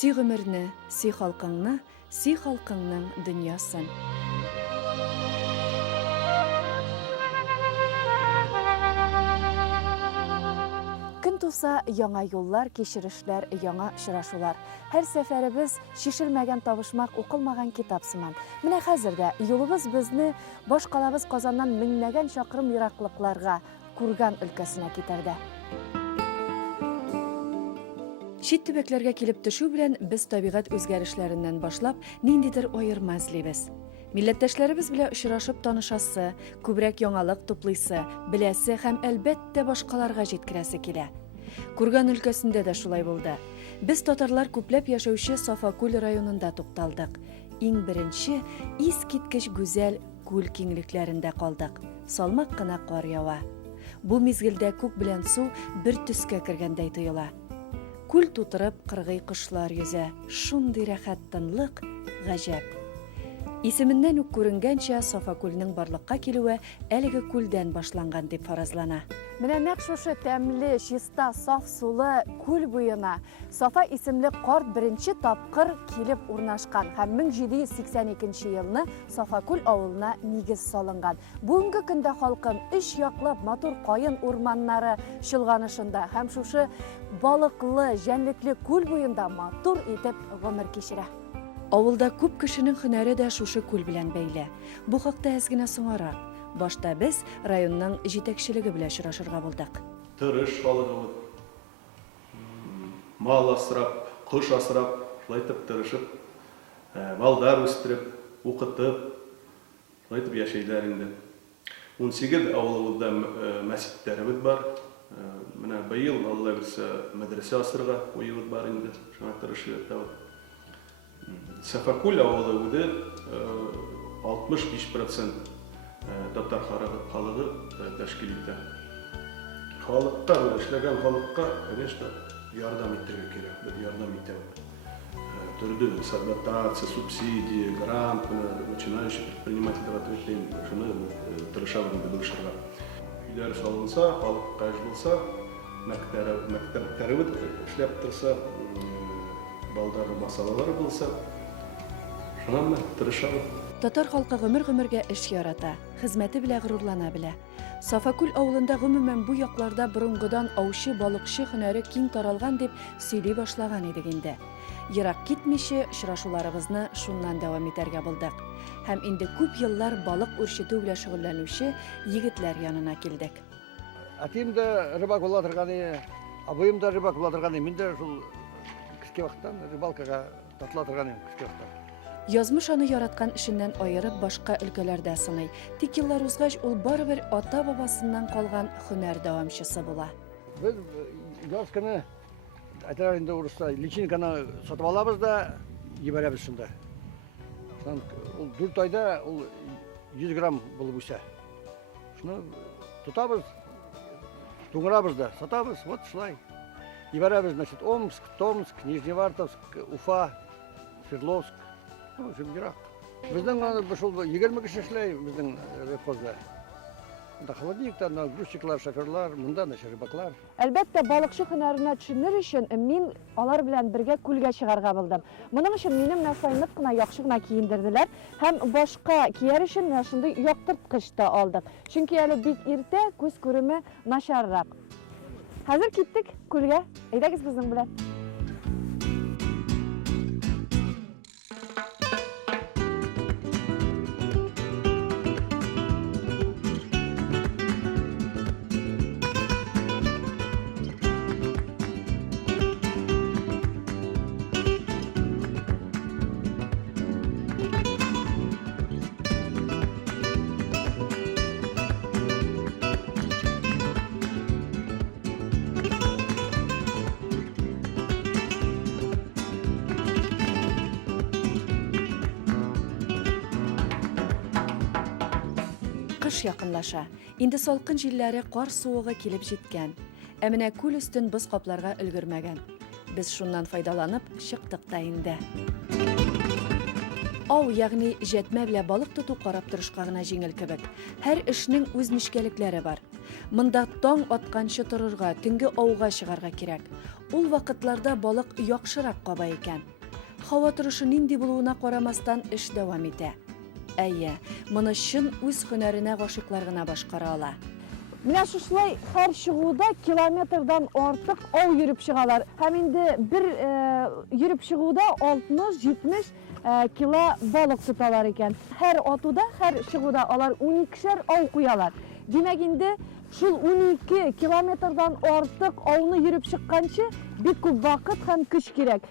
Сүй гомерне, сүй халкыңны, сүй халкыңның дөньясын. Көн туса, яңа юллар, кеширишләр, яңа очрашулар. Һәр сәфәребез шишелмәгән табышмак, укылмаган китап сыман. Менә хәзер дә юлыбыз безне башкалабыз Казаннан меңнәгән чакрым ераклыкларга, Курган өлкәсенә китерде. Чит төбәкләргә килеп төшү белән без табигать үзгәрешләреннән башлап ниндидер аерма эзлибез. Милләттәшләребез белән очрашып танышасы, күбрәк яңалык туплыйсы, беләсе һәм әлбәттә башкаларга җиткерәсе килә. Курган өлкәсендә дә шулай булды. Без татарлар күпләп яшәүче Сафакүл районында тукталдык. Иң беренче искиткеч гүзәл күл киңлекләрендә калдык. Салмак кына кар ява. Бу мизгелдә күк белән су бер төскә кергәндәй тоела. Күл тутырып кыргый кошлар йөзә. Шундый рәхәт тынлык, гаҗәп. Исеменнән үк күренгәнчә Сафакүлнең барлыкка килүе әлеге күлдән башланган дип фаразлана. Менә нәкъ шушы тәмле, чиста, саф сулы күл буена Сафа исемле карт беренче тапкыр килеп урнашкан һәм 1782 елны Сафакүл авылына нигез салынган. Бүгенге көндә халкым өч яклап матур кайын урманнары чолганышында һәм шушы балыклы, җәнлекле күл буенда матур итеп гомер кичерә. Авылда күп кешенең һөнәре дә шушы күл белән бәйле. Бу хакта әз генә соңарак. Башта без районның җитәкчелеге белән очрашырга булдык. Тырыш халыгыбыз. Мал асрап, кош асрап, шулай итеп тырышып, балдар үстереп, укытып, шулай итеп яшәйләр инде. 18 авылыбызда мәчетләребез бар. Менә быел Алла берсе мәдрәсә асырга уебыз бар инде. Шуңа тырышып ятабыз. Сафакүл авылы үзе 65% татар халыгы тәшкил итә. Халыкка, эшләгән халыкка, конечно, ярдәм итәргә кирәк. Без ярдәм итәбез. Төрле дотация, субсидии, грант, начинающих предпринимателей ответим, шуны тырышабыз булышырга. Үйләр салынса, халыкка эш булса, мәктәпләребез эшләп торса, балдары масалалары булса, шуны тырышабыз. Татар халкы гомер-гомергә эш ярата, хезмәте белән горурлана белә. Сафакүл авылында гомумән бу якларда борынгыдан аучы, балыкчы һөнәре киң таралган дип сөйли башлаган идек инде. Ерак китмичә очрашуларыбызны шуннан дәвам итәргә булдык. Һәм инде күп еллар балык үрчетү белән шөгыльләнүче егетләр янына килдек. Атим да рыбак була торганы, абыем да рыбак була торганы, мин дә шул киске вакыттан рыбалкага тартыла торганы киске вакытта. Язмыш аны яраткан эшеннән аерып башка өлкәләрдә сыный. Тик еллар узгач ул барыбер ата-бабасыннан калган һөнәр дәвамчысы була. Без яз көне әйтәләр инде урыста личинканы сатып алабыз да җибәрәбез шунда. Ул 4 айда ул 100 грамм булып үсә. Шуны тотабыз, туңрабыз да, сатабыз, вот шулай. Җибәрәбез, значит, Омск, Томск, Нижневартовск, Уфа, Свердловск. Жимдирак. Безнең шул 20 кеше эшләй безнең ревхозда. Да холодильниктан грузчиклар, шоферлар, монда рыбаклар. Әлбәттә, балыкчы һөнәренә төшенер өчен мин алар белән бергә күлгә чыгарга булдым. Моның өчен минем насайнып кына яхшы гына киендерделәр һәм башка кияр өчен менә шундый яктырткыч та алдык. Чөнки әле бик иртә, күз күреме начаррак. Хәзер киттек күлгә. Әйдәгез безнең белән. Кыш якынлаша. Инде салкын җилләре кар суыгы килеп җиткән. Ә менә күл өстен без капларга өлгермәгән. Без шуннан файдаланып чыктык та инде. Ау, ягъни жетмә белә балык тоту карап торышка гына җиңел кебек. Һәр эшнең үз нечкәлекләре бар. Монда таң атканчы торырга, төнге ауга чыгарга кирәк. Ул вакытларда балык яхшырак каба икән. Һава торышы нинди булуына карамастан эш дәвам итә. Әйе, моны чын үз һөнәренә гашыйклар гына башкара ала. Менә шулай һәр чыгуда километрдан артык ау йөреп чыгалар. Һәм инде бер йөреп чыгуда 60-70 кило балык тоталар икән. Һәр атуда, һәр чыгуда алар 12шәр ау куялар. Димәк инде шул 12 километрдан артык ауны йөреп чыкканчы бик күп вакыт һәм көч кирәк.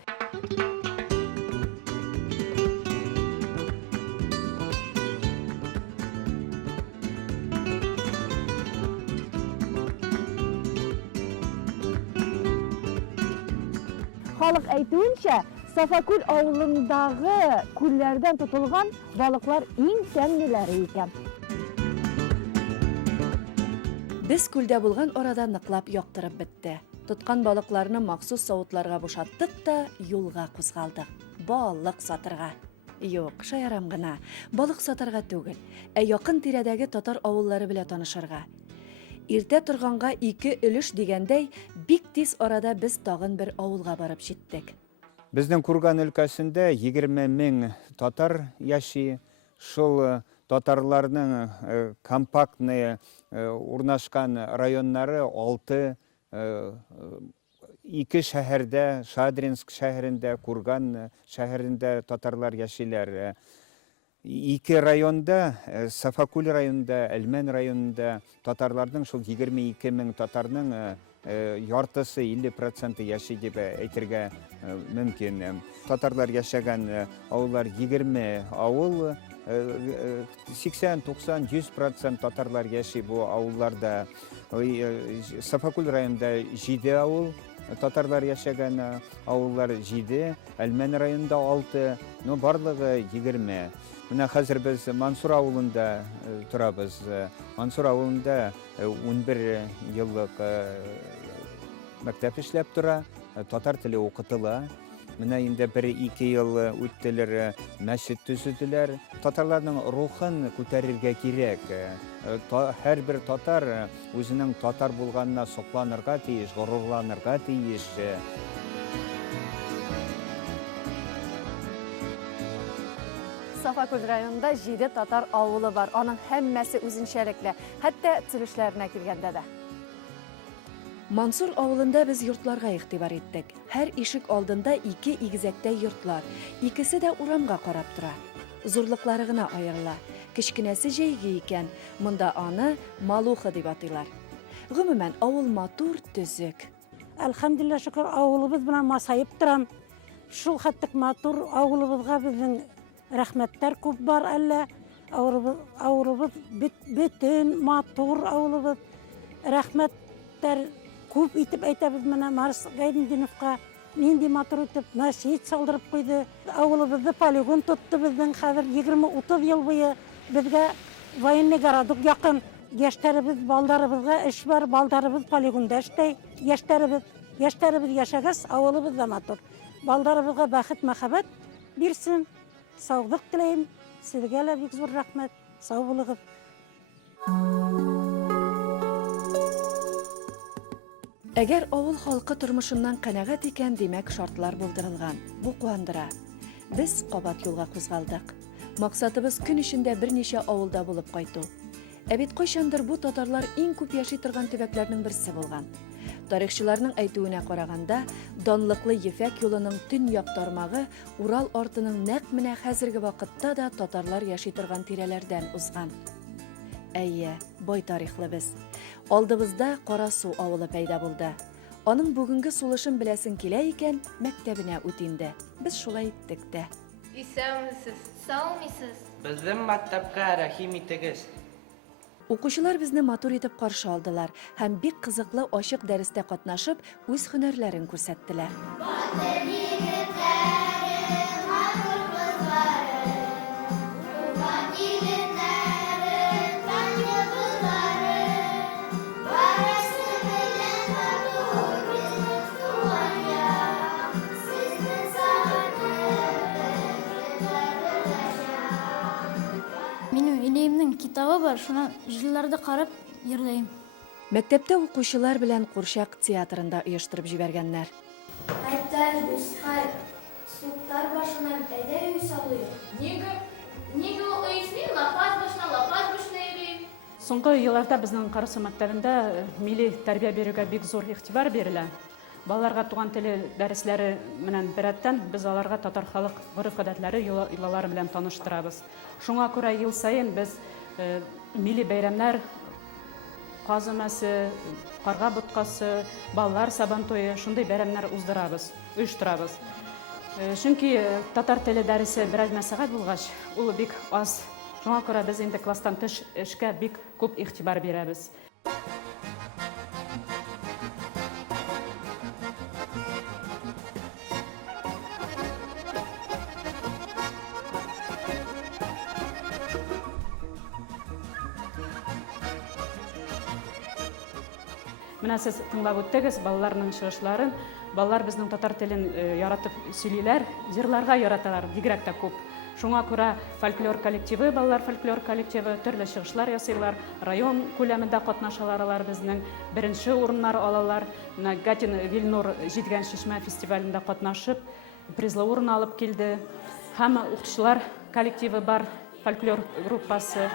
Халык әйтүенчә, Сафакүл авылындагы күлләрдән тотылган балыклар иң тәмлеләре икән. Без күлдә булган арада ныклап яктырып бетте. Тоткан балыкларны махсус савытларга бушаттык та юлга кузгалдык. Балык сатырга. Юк, шаярам гына. Балык сатарга түгел, якын тирәдәге татар авыллары белән танышырга. Иртә торганга 2 өлеш дигәндәй, бик тиз арада без тагын бер авылга барып җиттек. Безнең Курган өлкәсендә 20 мең татар яши. Шул татарларның компактный урнашкан районнары 6, 2 шәһәрдә, Шадринск шәһәрендә, Курган шәһәрендә татарлар яшиләр. 2 районда, Сафакүл районында, Әлмән районында татарларның шул 22 мең татарның яртысы 50% яши дип әйтергә мөмкин. Татарлар яшәгән авыллар 20 авыл, 80, 90, 100% татарлар яши бу авылларда. Сафакүл районында 7 авыл, татарлар яшәгән авыллар 7, Әлмән районында 6, но барлыгы 20. Менә хәзер без Мансур авылында торабыз. Мансур авылында 11 еллык мәктәп эшләп тора, татар теле укытыла. Менә инде 1-2 ел үттеләр, мәчет төзүделәр. Татарларның рухын күтәрергә кирәк. Һәрбер татар үзенең татар булганына сокланырга тиеш, горурланырга тиеш. Сафакүл районында 7 татар авылы бар. Аның һәммәсе үзенчәлекле, хәтта төзелешләренә килгәндә дә. Мансур авылында без йортларга игътибар иттек. Һәр ишек алдында 2 игезәктәй йортлар. Икесе дә урамга карап тора. Зурлыклары гына аерыла. Кечкенәсе җәйге икән. Монда аны Малуха дип атыйлар. Гомумән, авыл матур, төзек. Әлхәмдулилла, шөкер, авылыбыз белән масайып торам. Шул хәттәк матур авылыбызга безнең рәхмәттәр күп бар әллә. Авылыбыз бөтен матур авылыбыз. Рәхмәттәр күп итеп әйтәбез менә Марс Гайдиновка. Нинди матур итеп мәчет салдырып куйды. Авылыбызды полигон тотты безнең хәзер 20-30 ел буе безгә военный городок якын. Яшьләребез, балдарыбызга эш бар, балдарыбыз полигонда эшләй. Яшьләребез яшәгәс, авылыбыз да матур. Балдарыбызга бәхет, мәхәббәт бирсен. Саулык теләйм. Сезгә лә бик зур рәхмәт. Сау булыгыз. Әгәр авыл халкы тормышыннан канәгать икән, димәк шартлар булдырылган. Бу куандыра. Без кабат юлга кузгалдык. Максатыбыз көн ичендә берничә авылда булып кайту. Ә бит кайчандыр бу татарлар иң күп яши торган төбәкләрнең берсе булган. Тарихчыларның әйтүенә караганда, данлыклы Ефәк юлының төньяк тармагы Урал артының нәкъ менә хәзерге вакытта да татарлар яши торган тирәләрдән узган. Әйе, бай тарихлы без. Алдыбызда Карасу авылы пәйда булды. Аның бүгенге сулышын беләсен килә икән, мәктәбенә үт инде. Без шулай иттек дә. Исәнмесез, саумисыз. Безнең мәктәпкә рәхим итегез. Укучылар безне матур итеп каршы алдылар һәм бик кызыклы ачык дәрестә катнашып, үз һөнәрләрен күрсәттеләр. Менің инәйемнің китабы бар, шунан җырларды карап йырлыйм. Мәктәптә укучылар белән Курчак театрында оештырып җибәргәннәр. Хәтта без суктар башынан әдә үй салыйк. Нигә ул өйсни лапас башына йөри? Соңгы елларда безнең Карасу мәктәбендә милли тәрбия бирүгә бик зур игътибар бирелә. Балаларга туган теле дәресләре менән беррәттән без аларга татар халык гореф-гадәтләре, йолалары белән таныштырабыз. Шуңа күрә ел сайын без милли бәйрәмнәр, казы мәсе, карга боткасы, балалар сабантуе, шундый бәйрәмнәр оештырабыз. Чөнки татар теле дәресе бераз мәсәгать булгач, ул бик аз. Шуңа күрә без инде класстан тыш эшкә бик күп игътибар бирәбез. Менә сез тыңлап үттегез балаларның чыгышларын. Балалар безнең татар телен яратып сөйлиләр, җырларга яраталар, бигрәк тә күп. Шуңа күрә фольклор коллективы, балалар фольклор коллективы төрле чыгышлар ясыйлар, район күләмендә катнашалар безнең, беренче урыннар алалар. Гатин Вильнур җидгән шишмә фестивалендә катнашып, призлы урын алып килде. Һәм укытучылар коллективы бар, фольклор группасы.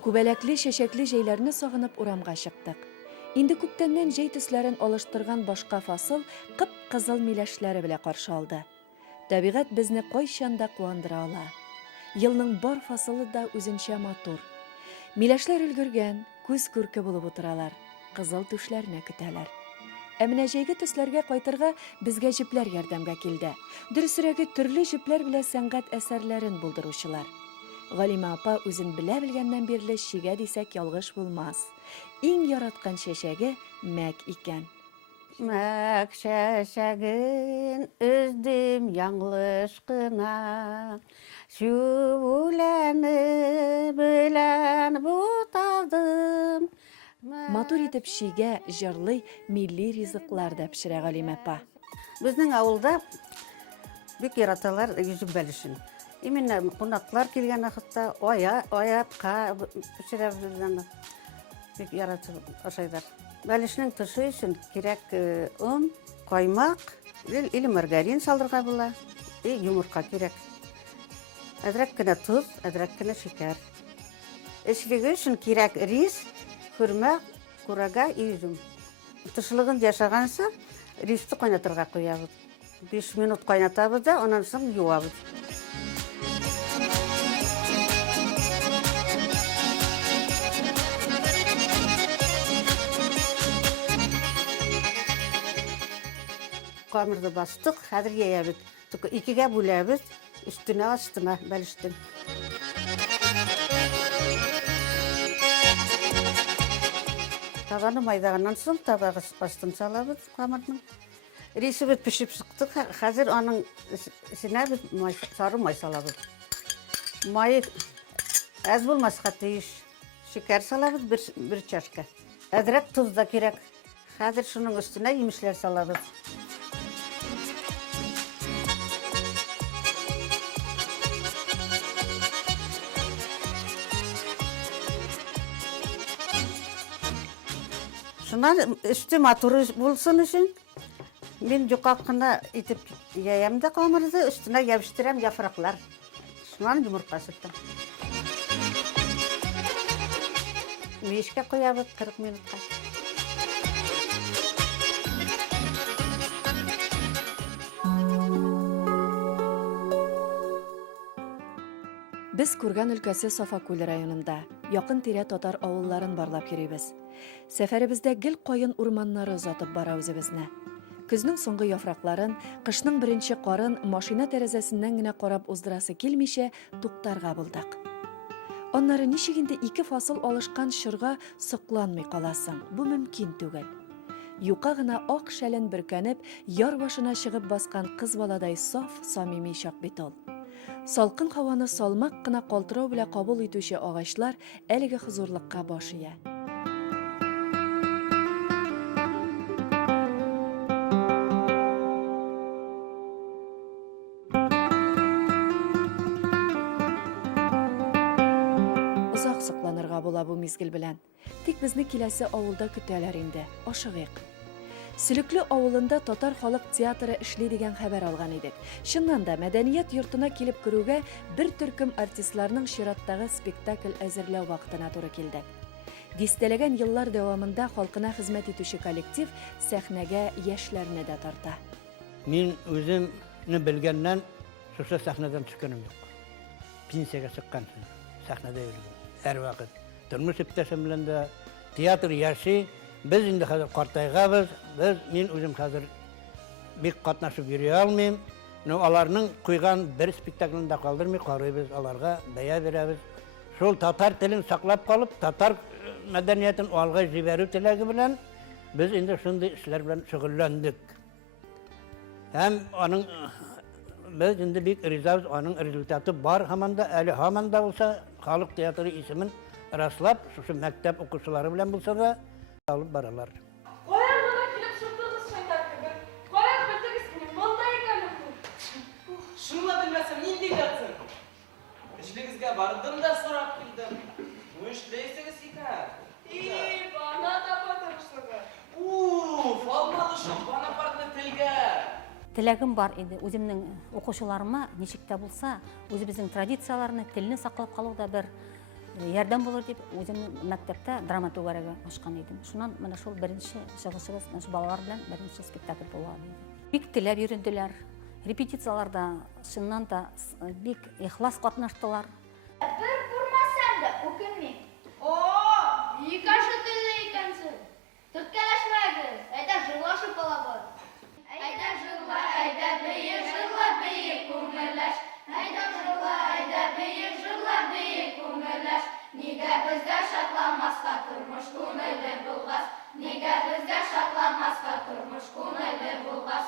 Күбәләкле, чәчәкле җәйләрне сагынып урамга чыктык. Инде күптәннән җәй төсләрен алыштырган башка фасыл кып-кызыл миләшләре белән каршы алды. Табигать безне кайчан да куандыра ала. Елның бар фасылы да үзенчә матур. Миләшләр өлгергән, күз күрке булып утыралар, кызыл түшләрне көтәләр. Ә менә җәйге төсләргә кайтырга безгә җепләр ярдәмгә килде. Дөресрәге төрле җепләр белән сәнгать әсәрләрен булдыручылар. Галима апа үзен белә белгәннән бирле чигә дисәк ялгыш булмас. Иң яраткан чәчәге мәк икән. Мәк чәчәген өздем яңлыш кына, шүләне белән бутадым. Матур итеп чигә, җырлый, милли ризыклар да пешерә Галима апа. Безнең авылда бик яраталар йөзек бәлешен. Именно кунаклар килгән вакытта аякка пешерәбез. Бик яратып ашайлар. Бәлешнең тышы өчен кирәк un, каймак, или маргарин салырга була, йомырка кирәк. Әзрәк кенә туз, әзрәк кенә шикәр. Эшлеге өчен кирәк рис, хөрмә, курага и üzüm. Тышлыгын яшаганча ристы кайнатырга куябыз. 5 минут кайнатабыз да, аннан соң юабыз. Камырды бастык, хәзер яябыз. Икегә бүләбез, өстенә астына бәлештен. Табаны майдаганнан соң табагы астын салабыз камырның. Рисебез пешеп чыкты, хәзер аның исенә без сары май салабыз. Май аз булмаска тиеш. Шикәр салабыз бер чашка. Әзрәк туз да кирәк. Хәзер шуның өстенә имешләр салабыз. Шуннан өсте матур булсын өчен мин юкак кына итеп яям да камырды, өстенә ябыштырам яфраклар. Шуннан йомырка сыптым. Мешкә куябыз 40 минутка. Без Курган өлкәсе Сафакүл районында якын тирә татар авылларын барлап йөрибез. Сәфәребездә гел кайын урманнары озатып бара үзебезне. Көзнең соңгы яфракларын, кышның беренче карын машина тәрәзәсеннән генә карап уздырасы килмичә туктарга булдык. Аннары ничек инде 2 фасыл алышкан чорга сокланмый каласың? Бу мөмкин түгел. Юка гына ак шәлен бөркәнеп, яр башына чыгып баскан кыз баладай саф, самими чак бит ул. Салкын һаваны салмак кына калтырау белән кабул итүче агачлар әлеге хозурлыкка баш ия. Озак сокланырга була бу мизгел белән. Тик безне киләсе авылда көтәләр инде. Ашыгыйк. Сүлүкле авылында татар халык театры эшли дигән хәбәр алган идек. Чыннан да мәдәният йортына килеп керүгә бер төркем артистларның чираттагы спектакль әзерләү вакытына туры килдек. Дистәләгән еллар дәвамында халкына хезмәт итүче коллектив сәхнәгә яшьләрне дә тарта. Мин үземне белгәннән шушы сәхнәдән төшкәнем юк. Пенсиягә чыккан сәхнәдә йөрдем. Һәр вакыт тормыш иптәшем белән дә театр яши. Без инде хәзер картайгабыз. Мин үзем хәзер бик катнашып йөри алмыйм. Аларның куйган бер спектаклен дә калдырмый карыйбыз, аларга бәя бирәбез. Шул татар телен саклап калып, татар мәдәниятен алга җибәрү теләге белән без инде шундый эшләр белән шөгыльләндек. Һәм аның без инде бик ризабыз, аның результаты бар һаман да, әле һаман да булса, халык театры исемен раслап, шушы мәктәп укучылары белән булса да алып баралар. Qo'yarmada kelib shunday shaytarga. Qo'yar bildigiz meni bunday ekanman. Shuni bilmasam nima deyapsiz? Ishligizga bordim da so'rab keldim. Bu ishlaysiz ekan. Bana da batırışlığı. Formalashib Bonapartni tilga. Теләгем бар иде. Үземнең укучыларыма ничек тә булса, үзебезнең традицияларны, телне саклап калуда бер ярдәм булыр дип, үзем мәктәптә драматургиягә ашкан идем. Шуннан менә шул беренче чыгышыбыз, менә балалар белән беренче спектакль була иде. Бик теләп йөренделәр. Репетицияларда чыннан да бик ихлас катнаштылар. Bir vurmazsan da o'kinmang. Yıkaşı tilli ekansın. Türkçeleşmeyiz. Ayda jırlaşıp olabız. Ayda jırla, ayda büyük jırla, büyük ko'ngillar. Ayda jırla, ayda büyük jırla, büyük ko'ngillar. Nega bizga shatlanmasqa turmush ko'ngilli bo'lg'as. Nega bizga shatlanmasqa turmush ko'ngilli bo'lg'as.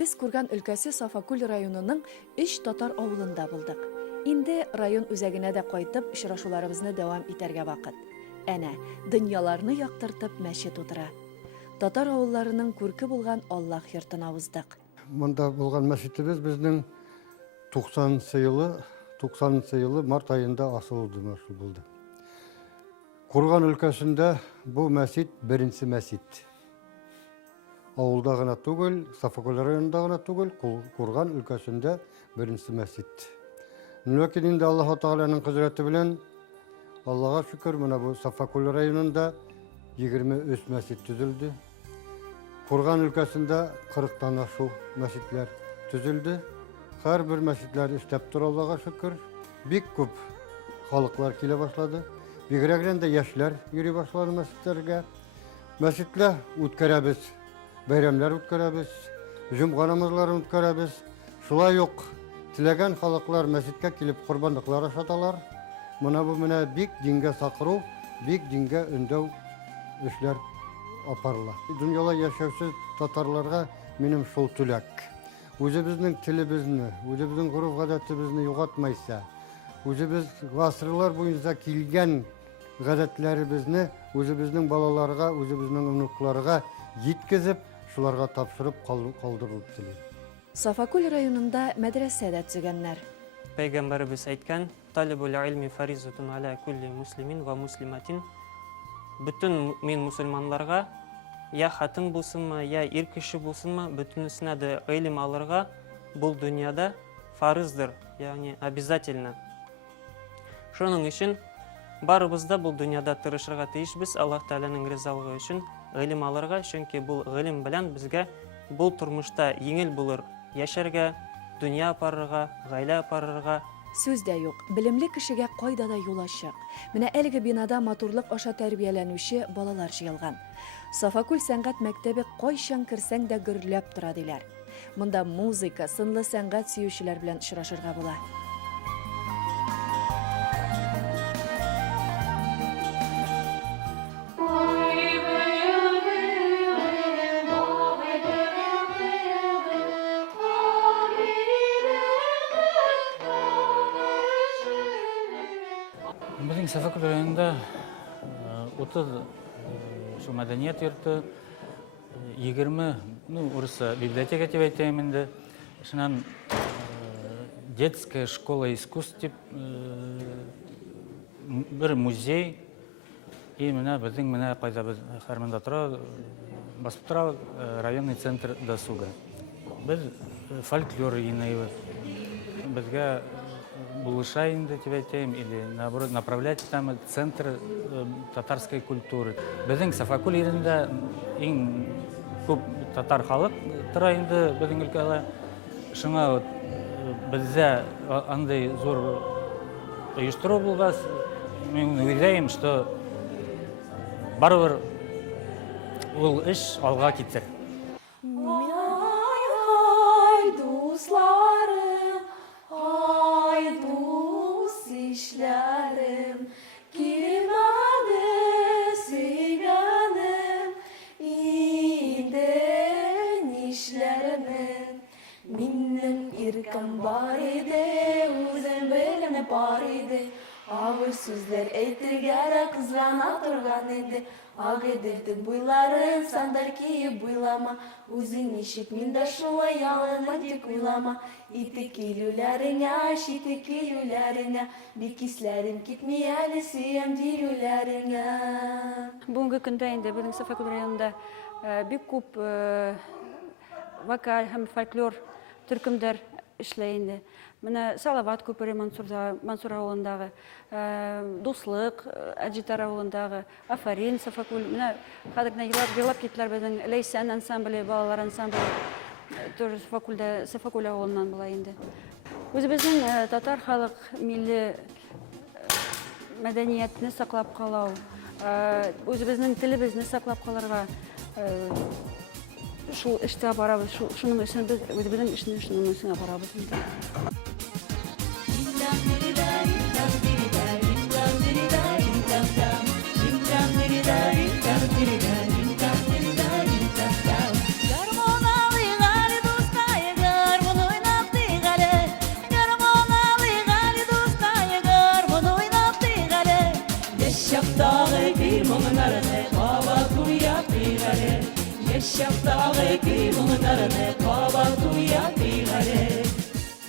Biz Курган өлкәсе Сафакүл районының 3 татар авылында булдык. Инде район үзәгенә дә кайтып, очрашуларыбызны дәвам итәргә вакыт. Әнә, дөньяларны яктыртып мәчет утыра. Татар авылларының күрке булган Аллаһ йортына уздык. Монда булган мәчетебез безнең 90 елы март айында асылды булды. Курган өлкәсендә бу мәчет беренче мәчет. Авылда гына түгел, Сафакүл районында гына түгел, Курган өлкәсендә беренче мәчет. Ләкин инде Аллаһ Тәгаланың кудрәте белән, Аллаһка шөкер, менә бу Сафакүл районында 23 мәчет төзелде. Курган өлкәсендә 40-тан ашу мәчетләр төзелде. Һәрбер мәчетләр эшләп тора, Аллаһка шөкер. Бик күп халыклар килә башлады. Бигрәк тә яшьләр йөри башлады мәчетләргә. Мәчетләр үткәрәбез, бәйрәмләр үткәрәбез, җомга намазларын үткәрәбез. Шулай ук теләгән халыклар мәчеткә килеп курбанлыклар ашаталар. Моны бу бик дингә сакыру, бик дингә өндәү эшләр апарыла. Дөньяда яшәүче татарларга минем шул теләк. Үзебезнең телебезне, үзебезнең гореф-гадәтебезне югатмайса, үзебез гасырлар буенча килгән гадәтләребезне үзебезнең балаларга, үзебезнең онукларга җиткезеп, шуларга тапшырып калдырып телим. Сафакүл районында мәдрәсә дә төзегәннәр. Пәйгамбәрбез әйткән: "Талибул илми фаризатун аля кулли муслимин ва муслиматин". Бүтән мин мусульманларга, я хатын булсынмы, я ир кеше булсынмы, бүтәнесенә дә илм алырга бу дөньяда фарыздыр, ягъни обязательно. Шуның өчен барыбыз да бу дөньяда тырышырга тиешбез Аллаһ Тәгаланың ризалыгы өчен илм алырга, чөнки бу илм белән безгә бу тормышта еңел булыр яшәргә, дөнья апарырга, гаилә апарырга. Сүз дә юк, белемле кешегә кайда да юл ачык. Менә әлеге бинада матурлык аша тәрбияләнүче балалар җыелган. Сафакүл сәнгать мәктәбе кайчан керсәң дә гөрләп тора диләр. Монда музыка, сынлы сәнгать сөючеләр белән очрашырга була. Біздің Сафакул районында 30 шул мәдәниет йорты, 20, урысы библиотека деп айтайым енді. Шынан детская школа искусств деп бір музей. И мына біздің мына қайда біз Харманда тұра, басып тұра районный центр досуга. Біз фольклор енайы бізге булышайынды деп айтайым, или наоборот направлять там центр татарской культуры. Біздің Сафакул ерінде ең көп татар халық тұра енді біздің өлкеге. Шыңа бізде андай зор ұйыштыру болғас, мен ойлаймын, что барыбір ол іш алға кетер. Ай, дусларым, ай, дус ишләрем, килмәде сөйгәнем, инде нишләрмен. Минем иркем бар иде, үзем беленеп бар иде. Ağır sözler eytirgere kızlana turgan edi. Ağıdırdı buyların sandal kiyip buylama. Uzun işit minde şulay yalını dik uylama. İtikilülerine, şitikilülerine. Bikislerim gitmeyeli süyem dilülerine. Бүгінгі күнде енді біздің Сафакул районында бик күп вокаль һәм фольклор төркемдер эшләй. Менә Салават күпере Мансур авылындағы, Дуслык, Әджитар авылындағы, Афарин, Сафакул. Менә хәзер елап киттеләр безнең Ләйсән ансамбле, балалар ансамбле. Тоже Сафакул авылыннан була инде. Үзебезнең татар халык милли мәдәниятне саклап калау, үзебезнең телебезне саклап калырга шул эштә барабыз, шуның өчен без үзебезнең эшне барабыз инде.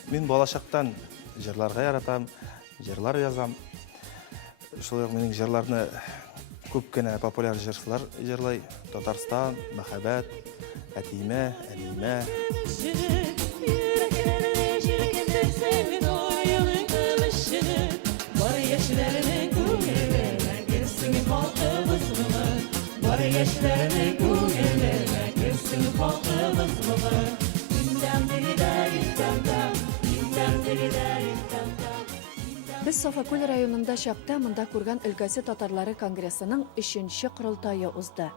Мен болашақтан жырларға яратам, жырлар язам. Шулай менің жырларны көп кенә популяр жырчылар жырлай. Татарстан, Махаббат, Әтиме, Әлиме. Без Сафакул районында чакта монда күргән өлкәсе татарлары конгрессының 3нче курылтайы узды.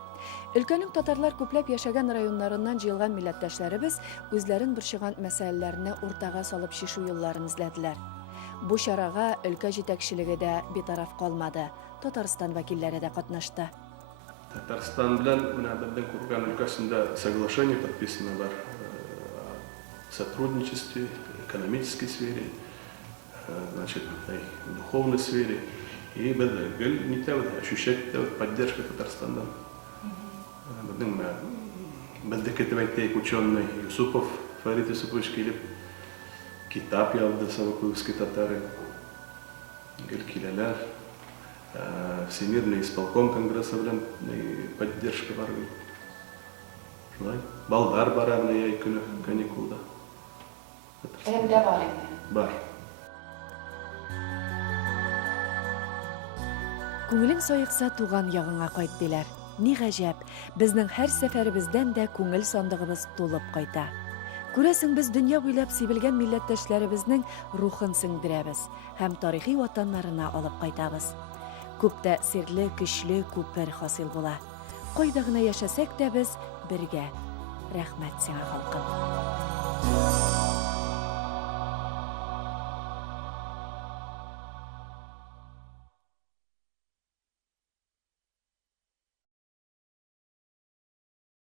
Өлкәнең татарлар күпләп яшәгән районнарыннан җыелган милләттәшләребез үзләрен борчыган мәсьәләләрне уртага салып чишү юлларын эзләделәр. Бу чарага өлкә җитәкчелеге дә битараф калмады. Татарстан вәкилләре дә катнашты. Татарстан белән менә безнең күргән өлкәсендә соглашение подписано бар о сотрудничестве, экономической сфере, значит, в духовной сфере. И ощущать поддержку Татарстана. Біздің ученый Юсупов, Фарид Юсупович келіп, китап ялды Савакуловские татары, келелер, Всемирный исполком конгресса белән поддержка бар. Балдар бара менә яй көне каникулда. Әлемдә бар. Бар. Күңелең саекса туган ягыңа кайт диләр. Ни гаҗәп, безнең һәр сәфәребездән дә күңел сандыгыбыз тулып кайта. Күрәсең, без дөнья буйлап сибелгән милләттәшләребезнең рухын сеңдерәбез һәм тарихи ватаннарына алып кайтабыз. Күптә серле, көчле күпер хасил була. Кайда гына яшәсәк тә без бергә. Рәхмәт сиңа, халкым.